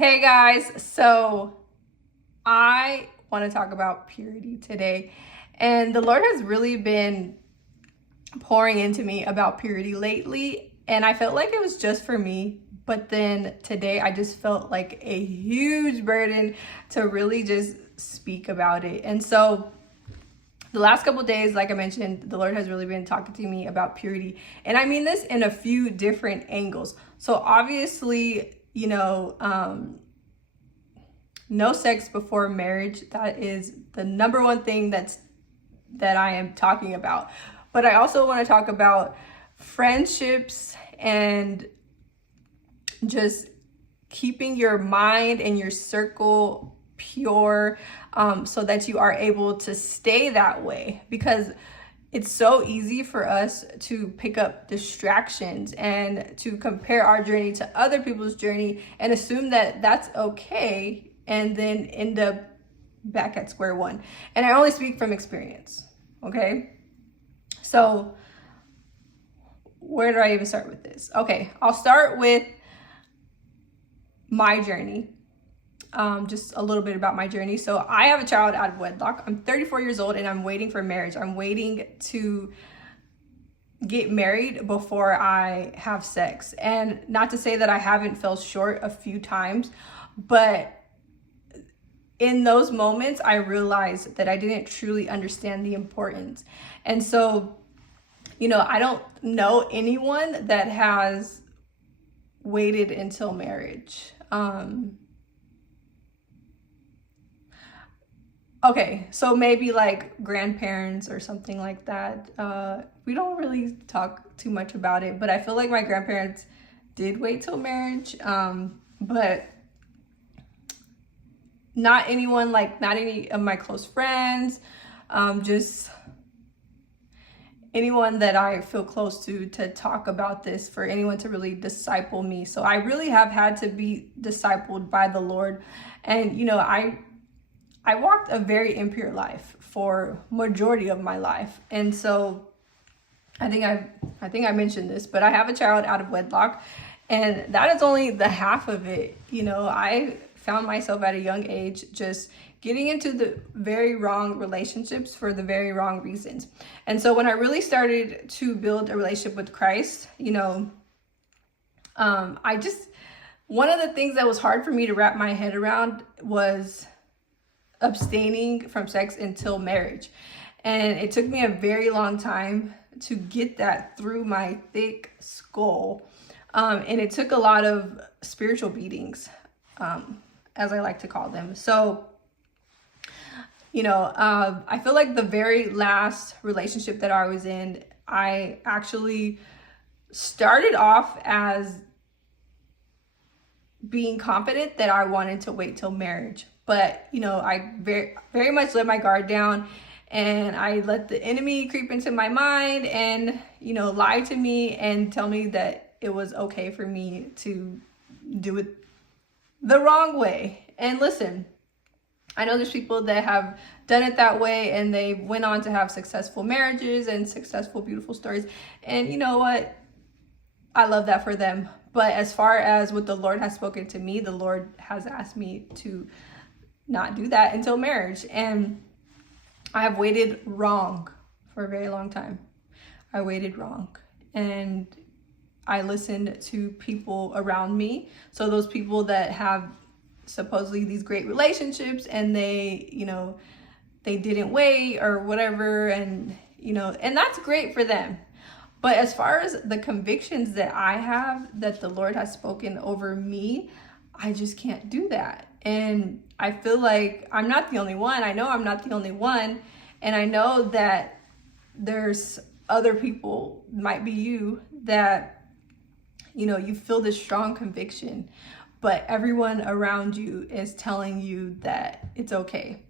Hey guys, so I want to talk about purity today. And the Lord has really been pouring into me about purity lately. And I felt like it was just for me. But then today I just felt like a huge burden to really just speak about it. And so the last couple days, like I mentioned, the Lord has really been talking to me about purity. And I mean this in a few different angles. So obviously, no sex before marriage. That is the number one thing that I am talking about. But I also want to talk about friendships and just keeping your mind and your circle pure, so that you are able to stay that way, because it's so easy for us to pick up distractions and to compare our journey to other people's journey and assume that that's okay, and then end up back at square one. And I only speak from experience, okay? So where do I even start with this? Okay, I'll start with my journey. Just a little bit about my journey. So I have a child out of wedlock. I'm 34 years old and I'm waiting for marriage. I'm waiting to get married before I have sex. And not to say that I haven't fell short a few times, but in those moments, I realized that I didn't truly understand the importance. And so, I don't know anyone that has waited until marriage. Okay, so maybe like grandparents or something like that. We don't really talk too much about it, but I feel like my grandparents did wait till marriage. But not any of my close friends, just anyone that I feel close to talk about this, for anyone to really disciple me. So I really have had to be discipled by the Lord. And, I walked a very impure life for majority of my life. And so I think I mentioned this, but I have a child out of wedlock, and that is only the half of it. I found myself at a young age just getting into the very wrong relationships for the very wrong reasons. And so when I really started to build a relationship with Christ, one of the things that was hard for me to wrap my head around was abstaining from sex until marriage. And it took me a very long time to get that through my thick skull. And it took a lot of spiritual beatings, as I like to call them. So, I feel like the very last relationship that I was in, I actually started off as being confident that I wanted to wait till marriage. But, I very, very much let my guard down, and I let the enemy creep into my mind and, lie to me and tell me that it was okay for me to do it the wrong way. And listen, I know there's people that have done it that way and they went on to have successful marriages and successful, beautiful stories. And you know what? I love that for them. But as far as what the Lord has spoken to me, the Lord has asked me to not do that until marriage. And I have waited wrong for a very long time. I waited wrong. And I listened to people around me. So those people that have supposedly these great relationships, and they didn't wait or whatever. And, and that's great for them. But as far as the convictions that I have, that the Lord has spoken over me, I just can't do that. And I feel like I'm not the only one. I know I'm not the only one. And I know that there's other people, might be you, that, you feel this strong conviction, but everyone around you is telling you that it's okay.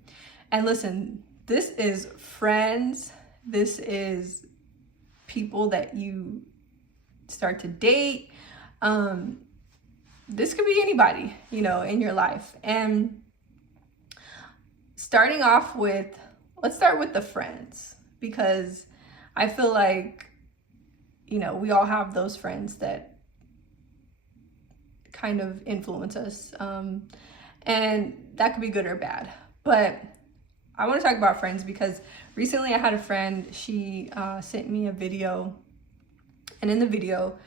And listen, this is friends. This is people that you start to date. This could be anybody, in your life. And let's start with the friends, because I feel like, we all have those friends that kind of influence us. And that could be good or bad. But I want to talk about friends because recently I had a friend, she sent me a video, and in the video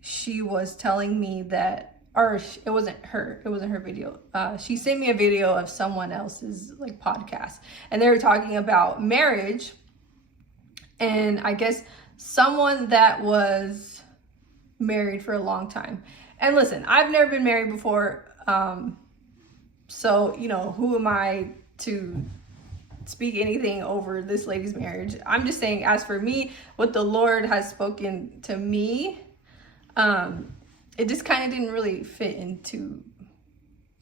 she was telling me that, or it wasn't her video. She sent me a video of someone else's like podcast, and they were talking about marriage, and I guess someone that was married for a long time. And listen, I've never been married before, so, you know, who am I to speak anything over this lady's marriage? I'm just saying, as for me, what the Lord has spoken to me, it just kind of didn't really fit into.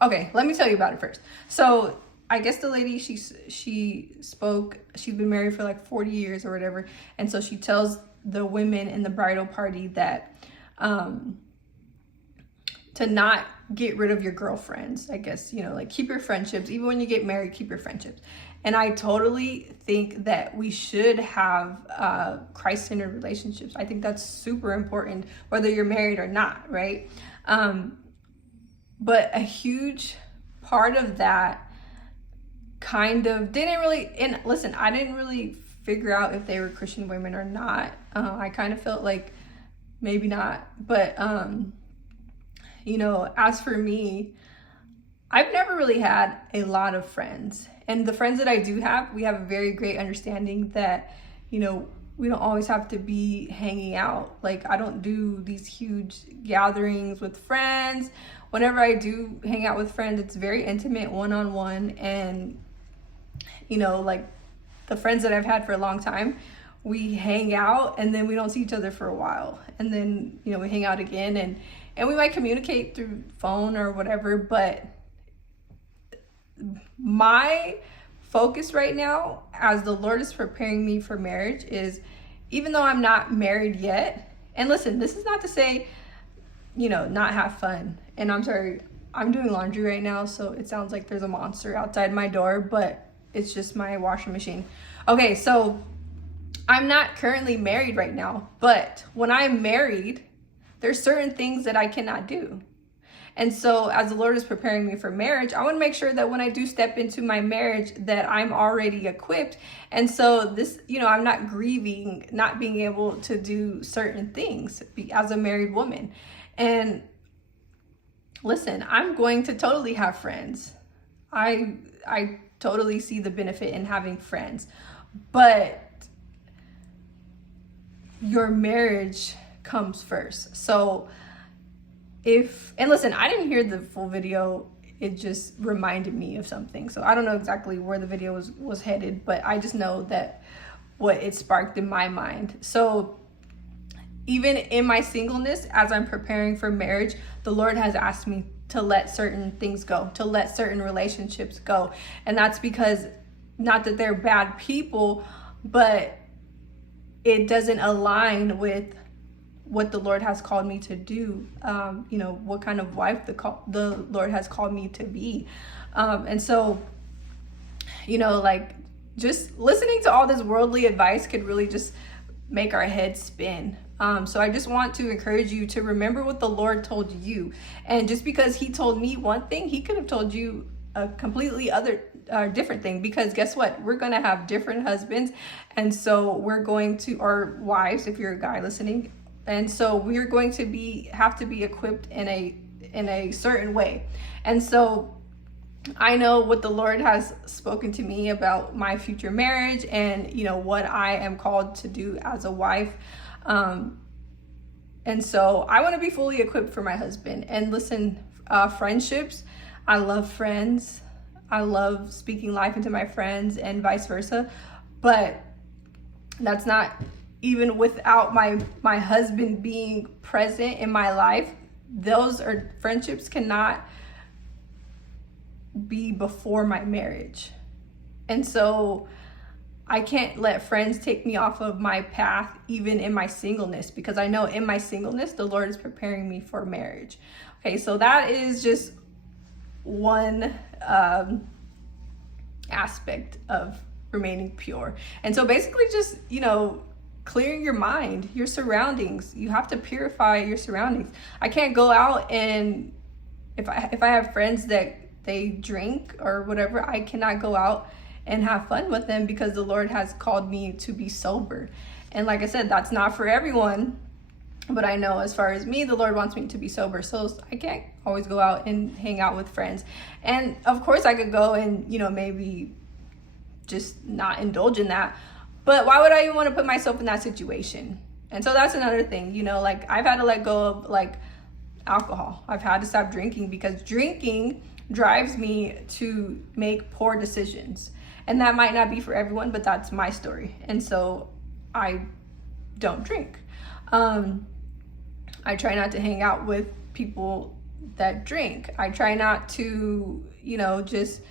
Okay, let me tell you about it first. So I guess the lady, she spoke, she's been married for like 40 years or whatever. And so she tells the women in the bridal party that, to not get rid of your girlfriends, I guess, you know, like keep your friendships. Even when you get married, keep your friendships. And I totally think that we should have Christ-centered relationships. I think that's super important, whether you're married or not, right? But a huge part of that kind of didn't really, and listen, I didn't really figure out if they were Christian women or not. I kind of felt like maybe not, but you know, as for me, I've never really had a lot of friends. And the friends that I do have, we have a very great understanding that, you know, we don't always have to be hanging out. Like, I don't do these huge gatherings with friends. Whenever I do hang out with friends, it's very intimate, one-on-one. And, you know, like the friends that I've had for a long time, we hang out and then we don't see each other for a while. And then, you know, we hang out again and we might communicate through phone or whatever. But my focus right now, as the Lord is preparing me for marriage, is, even though I'm not married yet, and listen, this is not to say, you know, not have fun. And I'm sorry, I'm doing laundry right now, so it sounds like there's a monster outside my door, but it's just my washing machine. Okay, so I'm not currently married right now, but when I'm married, there's certain things that I cannot do. And so as the Lord is preparing me for marriage, I want to make sure that when I do step into my marriage, that I'm already equipped. And so this, you know, I'm not grieving not being able to do certain things as a married woman. And listen, I'm going to totally have friends. I totally see the benefit in having friends. But your marriage comes first. So and listen, I didn't hear the full video, it just reminded me of something. So I don't know exactly where the video was headed, but I just know that what it sparked in my mind. So even in my singleness, as I'm preparing for marriage, the Lord has asked me to let certain things go, to let certain relationships go. And that's because, not that they're bad people, but it doesn't align with what the Lord has called me to do, you know, what kind of wife the Lord has called me to be. And so, you know, like, just listening to all this worldly advice could really just make our heads spin. So I just want to encourage you to remember what the Lord told you. And just because he told me one thing, he could have told you a completely different thing, because guess what? We're going to have different husbands. And so we're going to, or wives, if you're a guy listening. And so we're going to have to be equipped in a certain way. And so I know what the Lord has spoken to me about my future marriage and, you know, what I am called to do as a wife. And so I want to be fully equipped for my husband. And listen, friendships, I love friends. I love speaking life into my friends and vice versa. But that's not, even without my husband being present in my life, friendships cannot be before my marriage. And so I can't let friends take me off of my path, even in my singleness, because I know in my singleness, the Lord is preparing me for marriage. Okay, so that is just one aspect of remaining pure. And so basically just, you know, clearing your mind, your surroundings. You have to purify your surroundings. I can't go out and if I have friends that they drink or whatever, I cannot go out and have fun with them because the Lord has called me to be sober. And like I said, that's not for everyone, but I know as far as me, the Lord wants me to be sober. So I can't always go out and hang out with friends. And of course I could go and, maybe just not indulge in that. But why would I even want to put myself in that situation? And so that's another thing, like I've had to let go of like alcohol. I've had to stop drinking because drinking drives me to make poor decisions. And that might not be for everyone, but that's my story. And so I don't drink. I try not to hang out with people that drink. I try not to, just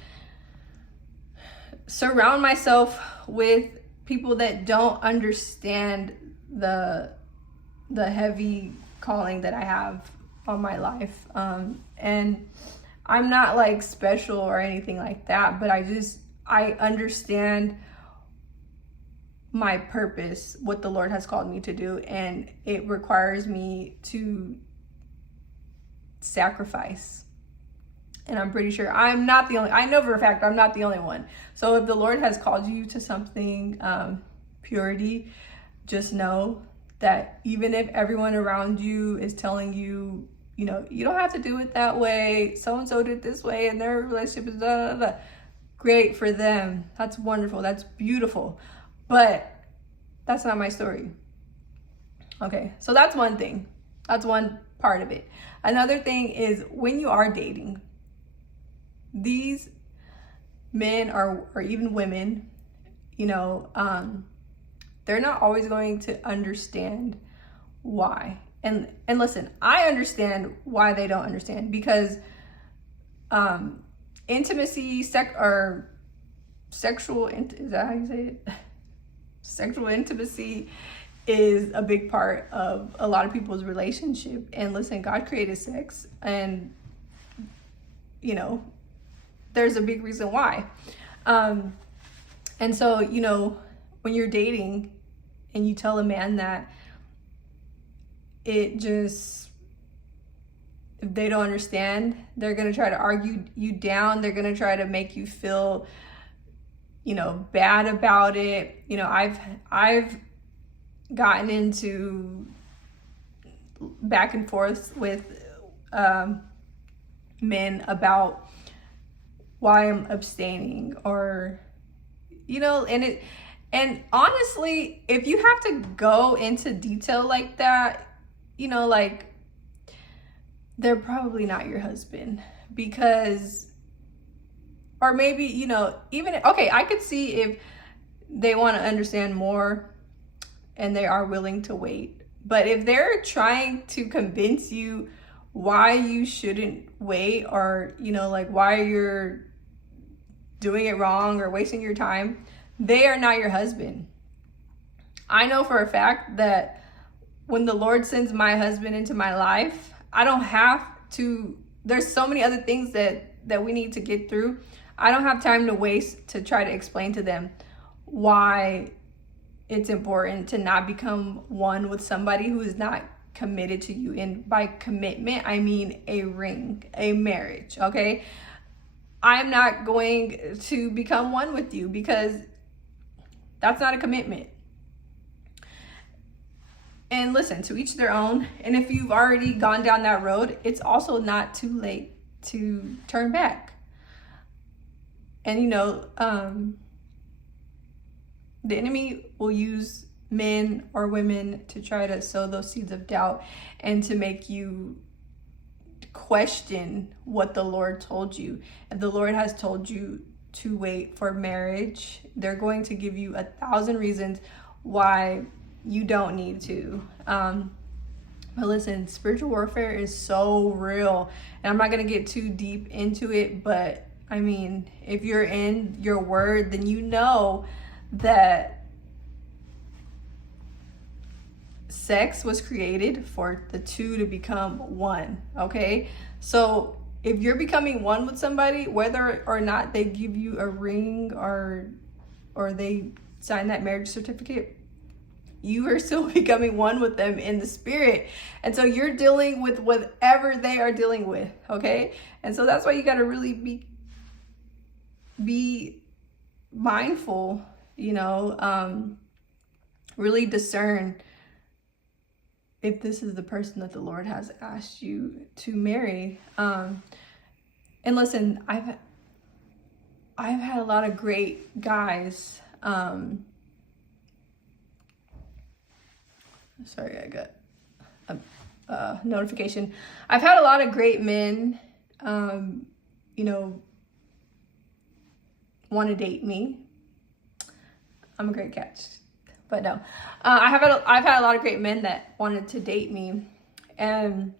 surround myself with people that don't understand the heavy calling that I have on my life. And I'm not like special or anything like that, but I understand my purpose, what the Lord has called me to do, and it requires me to sacrifice. And I'm pretty sure I know for a fact I'm not the only one. So if the Lord has called you to something, purity, just know that even if everyone around you is telling you, you don't have to do it that way, so-and-so did this way and their relationship is da, da, da. Great for them. That's wonderful. That's beautiful. But that's not my story. Okay, so that's one thing. That's one part of it. Another thing is when you are dating, these men or even women, they're not always going to understand why. And listen, I understand why they don't understand, because intimacy, is that how you say it? Sexual intimacy is a big part of a lot of people's relationship. And listen, God created sex, and there's a big reason why. And so, when you're dating and you tell a man that, if they don't understand, they're going to try to argue you down. They're going to try to make you feel, bad about it. I've gotten into back and forth with men about why I'm abstaining, or, and honestly, if you have to go into detail like that, they're probably not your husband, because, or maybe, even, okay, I could see if they want to understand more and they are willing to wait. But if they're trying to convince you why you shouldn't wait, or, why you're doing it wrong or wasting your time, they are not your husband. I know for a fact that when the Lord sends my husband into my life, I don't have to, there's so many other things that we need to get through. I don't have time to waste to try to explain to them why it's important to not become one with somebody who is not committed to you. And by commitment, I mean a ring, a marriage, okay? I'm not going to become one with you, because that's not a commitment. And listen, to each their own. And if you've already gone down that road, it's also not too late to turn back. And the enemy will use men or women to try to sow those seeds of doubt and to make you question what the Lord told you. If the Lord has told you to wait for marriage, they're going to give you 1,000 reasons why you don't need to. But listen, spiritual warfare is so real, and I'm not going to get too deep into it, but I mean, if you're in your word, then you know that sex was created for the two to become one, okay? So if you're becoming one with somebody, whether or not they give you a ring or they sign that marriage certificate, you are still becoming one with them in the spirit. And so you're dealing with whatever they are dealing with, okay? And so that's why you got to really be mindful, really discern if this is the person that the Lord has asked you to marry. And listen, I've had a lot of great guys. Sorry, I got a notification. I've had a lot of great men, want to date me. I'm a great catch, but no. I've had a lot of great men that wanted to date me, and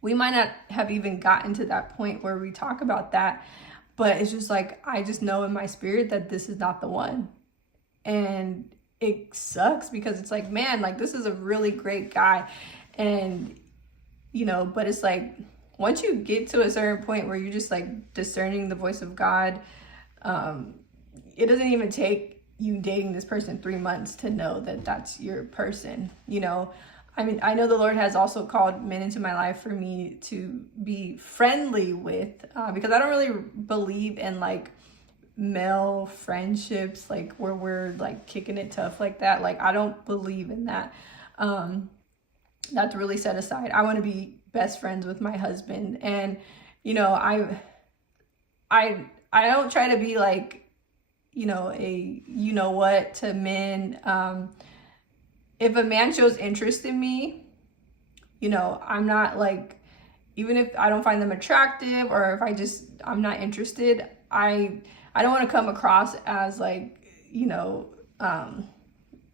we might not have even gotten to that point where we talk about that, but it's just like, I just know in my spirit that this is not the one. And it sucks because it's like, man, like, this is a really great guy. And, but it's like, once you get to a certain point where you're just like discerning the voice of God, it doesn't even take you dating this person 3 months to know that that's your person. I mean, I know the Lord has also called men into my life for me to be friendly with, because I don't really believe in like male friendships, like where we're like kicking it tough like that. Like, I don't believe in that. That's really set aside. I want to be best friends with my husband. And, I don't try to be like, what to men. If a man shows interest in me, I'm not like, even if I don't find them attractive, or if I'm not interested, I don't want to come across as like,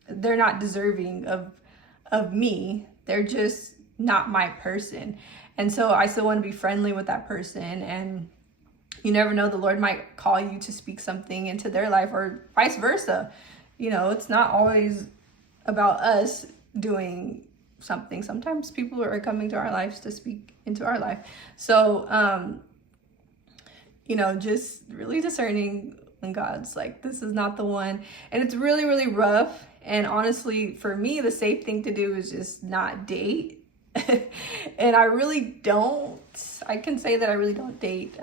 they're not deserving of me. They're just not my person. And so I still want to be friendly with that person. And you never know, the Lord might call you to speak something into their life, or vice versa. It's not always about us doing something. Sometimes people are coming to our lives to speak into our life. So, just really discerning when God's like, this is not the one. And it's really, really rough. And honestly, for me, the safe thing to do is just not date. And I can say that I really don't date.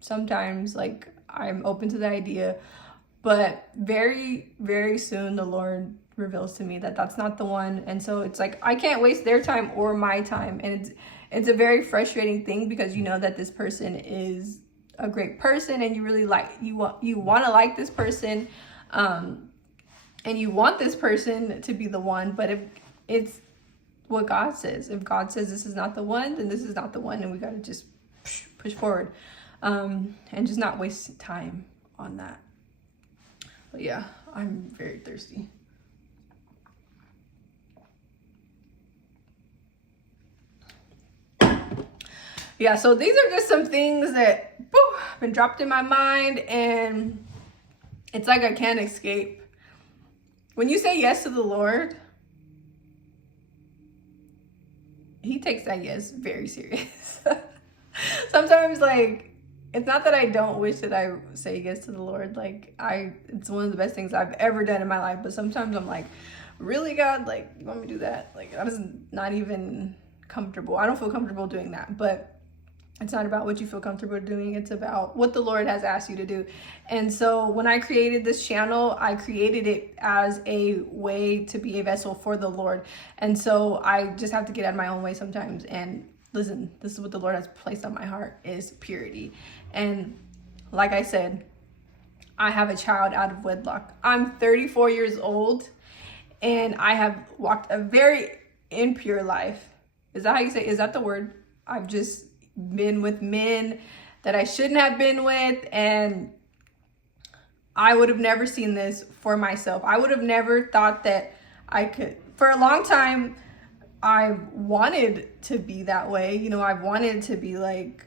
Sometimes like I'm open to the idea, but very, very soon the Lord reveals to me that that's not the one. And so it's like, I can't waste their time or my time. And it's a very frustrating thing, because that this person is a great person, and you really you want to like this person, and you want this person to be the one. But if it's what God says, if God says this is not the one, then this is not the one, and we got to just push forward, and just not waste time on that. But yeah, I'm very thirsty. Yeah, so these are just some things that have been dropped in my mind, and it's like I can't escape. When you say yes to the Lord, He takes that yes very serious. Sometimes, like, it's not that I don't wish that I say yes to the Lord. Like, it's one of the best things I've ever done in my life. But sometimes I'm like, really, God? Like, you want me to do that? Like, that is not even comfortable. I don't feel comfortable doing that. But it's not about what you feel comfortable doing. It's about what the Lord has asked you to do. And so when I created this channel, I created it as a way to be a vessel for the Lord. And so I just have to get out of my own way sometimes. And listen, this is what the Lord has placed on my heart, is purity. And like I said, I have a child out of wedlock. I'm 34 years old, and I have walked a very impure life. Is that how you say? Is that the word? I've just been with men that I shouldn't have been with, and I would have never seen this for myself. I would have never thought that I could. For a long time, I wanted to be that way. I wanted to be like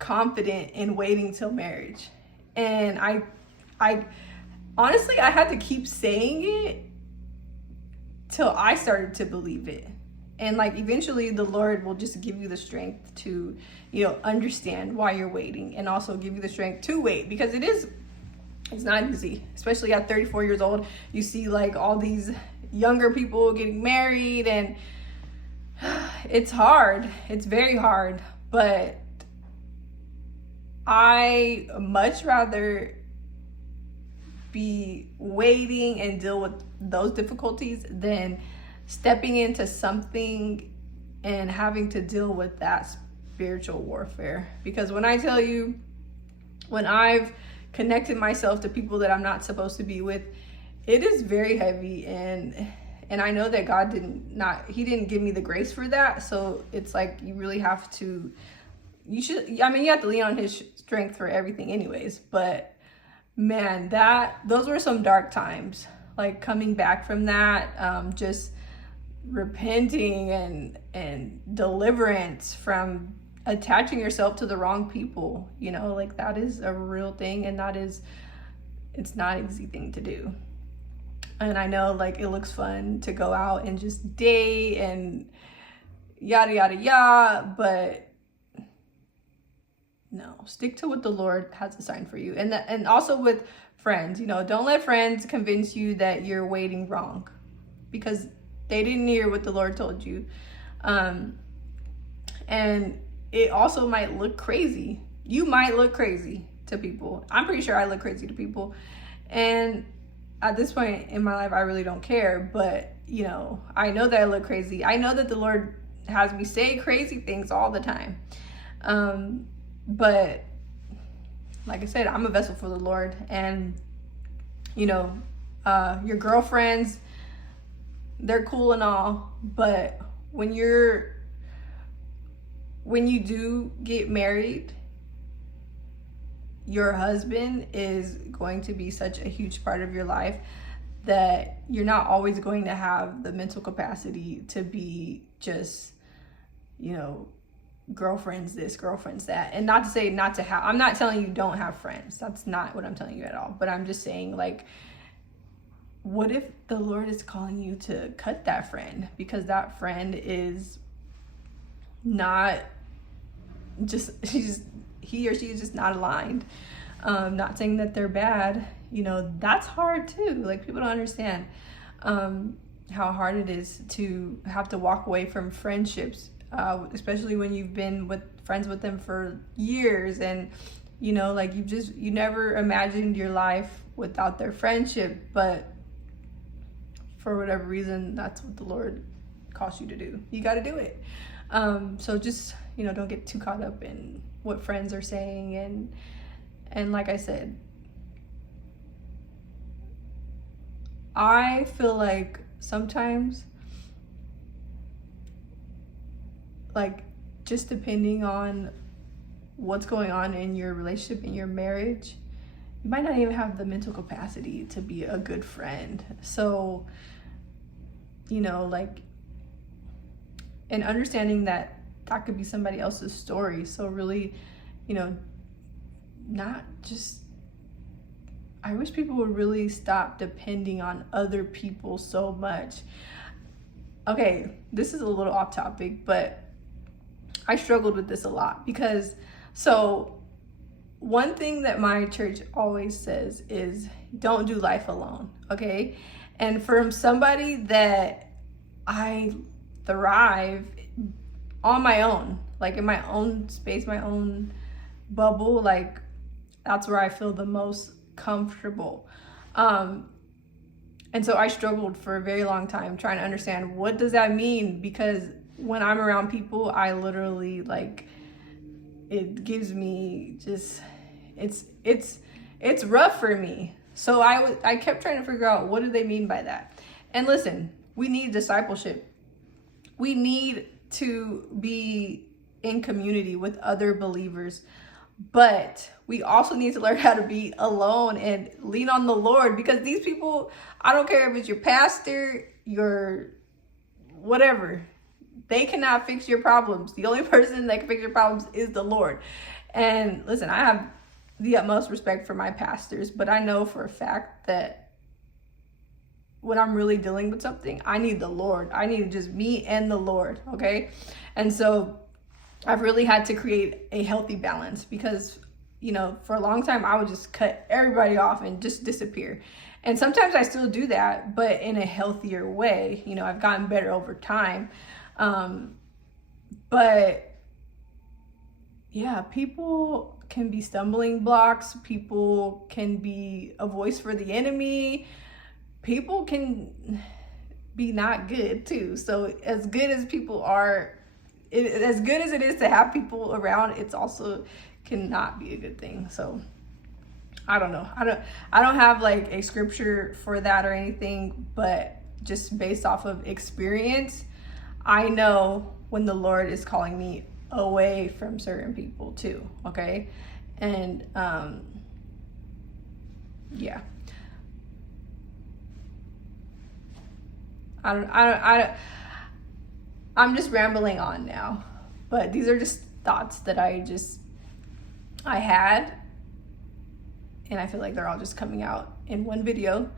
confident in waiting till marriage. And I honestly, I had to keep saying it till I started to believe it. And like, eventually the Lord will just give you the strength to, understand why you're waiting, and also give you the strength to wait, because it's It's not easy, especially at 34 years old. You see like all these younger people getting married, and it's hard. It's very hard, but I much rather be waiting and deal with those difficulties than stepping into something and having to deal with that spiritual warfare. Because when I tell you, when I've connected myself to people that I'm not supposed to be with, it is very heavy, and I know that God he didn't give me the grace for that. So it's like you really have to, you have to lean on his strength for everything anyways. But man, those were some dark times, like coming back from that, just repenting and deliverance from attaching yourself to the wrong people, like that is a real thing, and it's not an easy thing to do. And I know like it looks fun to go out and just date and yada yada yada, but no, stick to what the Lord has assigned for you. And also with friends, don't let friends convince you that you're waiting wrong, because they didn't hear what the Lord told you. And it also might look crazy. You might look crazy to people. I'm pretty sure I look crazy to people. And at this point in my life, I really don't care. But, I know that I look crazy. I know that the Lord has me say crazy things all the time. But like I said, I'm a vessel for the Lord. And, your girlfriends, they're cool and all. But when you do get married, your husband is going to be such a huge part of your life that you're not always going to have the mental capacity to be just, girlfriends this, girlfriends that. And not to say not to have, I'm not telling you don't have friends. That's not what I'm telling you at all. But I'm just saying, like, what if the Lord is calling you to cut that friend because that friend is not just, he or she is just not aligned. Not saying that they're bad, that's hard too. Like, people don't understand how hard it is to have to walk away from friendships, especially when you've been friends with them for years, and like you never imagined your life without their friendship, but for whatever reason, that's what the Lord calls you to do. You got to do it. So just, don't get too caught up in what friends are saying. And like I said, I feel like sometimes, like, just depending on what's going on in your relationship, in your marriage, you might not even have the mental capacity to be a good friend. So, like, and understanding that could be somebody else's story. So really, not just, I wish people would really stop depending on other people so much. Okay, this is a little off topic, but I struggled with this a lot because, so one thing that my church always says is don't do life alone, okay? And from somebody that I thrive on my own, like in my own space, my own bubble, like that's where I feel the most comfortable. And so I struggled for a very long time trying to understand, what does that mean? Because when I'm around people, I literally, like, it gives me just, it's rough for me. So I kept trying to figure out, what do they mean by that? And listen, we need discipleship. We need to be in community with other believers, but we also need to learn how to be alone and lean on the Lord, because these people, I don't care if it's your pastor, your whatever, they cannot fix your problems. The only person that can fix your problems is the Lord. And listen, I have the utmost respect for my pastors, but I know for a fact that when I'm really dealing with something, I need the Lord. I need just me and the Lord, okay? And so I've really had to create a healthy balance, because, you know, for a long time, I would just cut everybody off and just disappear. And sometimes I still do that, but in a healthier way. You know, I've gotten better over time. But yeah, people can be stumbling blocks. People can be a voice for the enemy. People can be not good too. So as good as people are, as good as it is to have people around, it's also cannot be a good thing. So I don't know. I don't have like a scripture for that or anything, but just based off of experience, I know when the Lord is calling me away from certain people too. Okay. And yeah. I'm just rambling on now, but these are just thoughts that I had, and I feel like they're all just coming out in one video.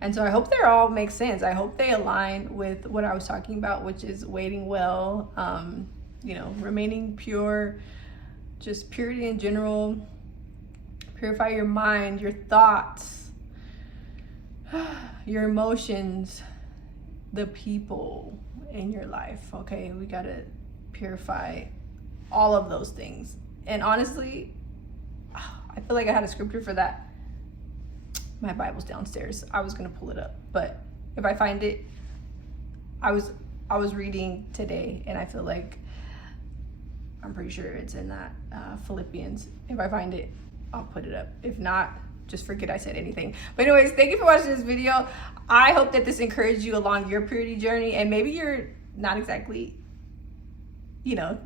And so I hope they all make sense. I hope they align with what I was talking about, which is waiting well, you know, remaining pure, just purity in general. Purify your mind, your thoughts, your emotions, the people in your life. Okay, we gotta purify all of those things. And honestly, I feel like I had a scripture for that. My Bible's downstairs. I was gonna pull it up, but if I find it, I was reading today, and I feel like I'm pretty sure it's in that Philippians. If I find it, I'll put it up. If not, just forget I said anything. But anyways, thank you for watching this video. I hope that this encouraged you along your purity journey, and maybe you're not exactly, you know,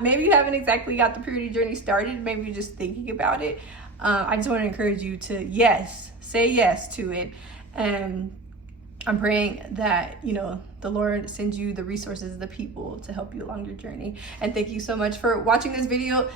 maybe you haven't exactly got the purity journey started. Maybe you're just thinking about it. I just want to encourage you to say yes to it. And I'm praying that, you know, the Lord sends you the resources, the people to help you along your journey. And thank you so much for watching this video.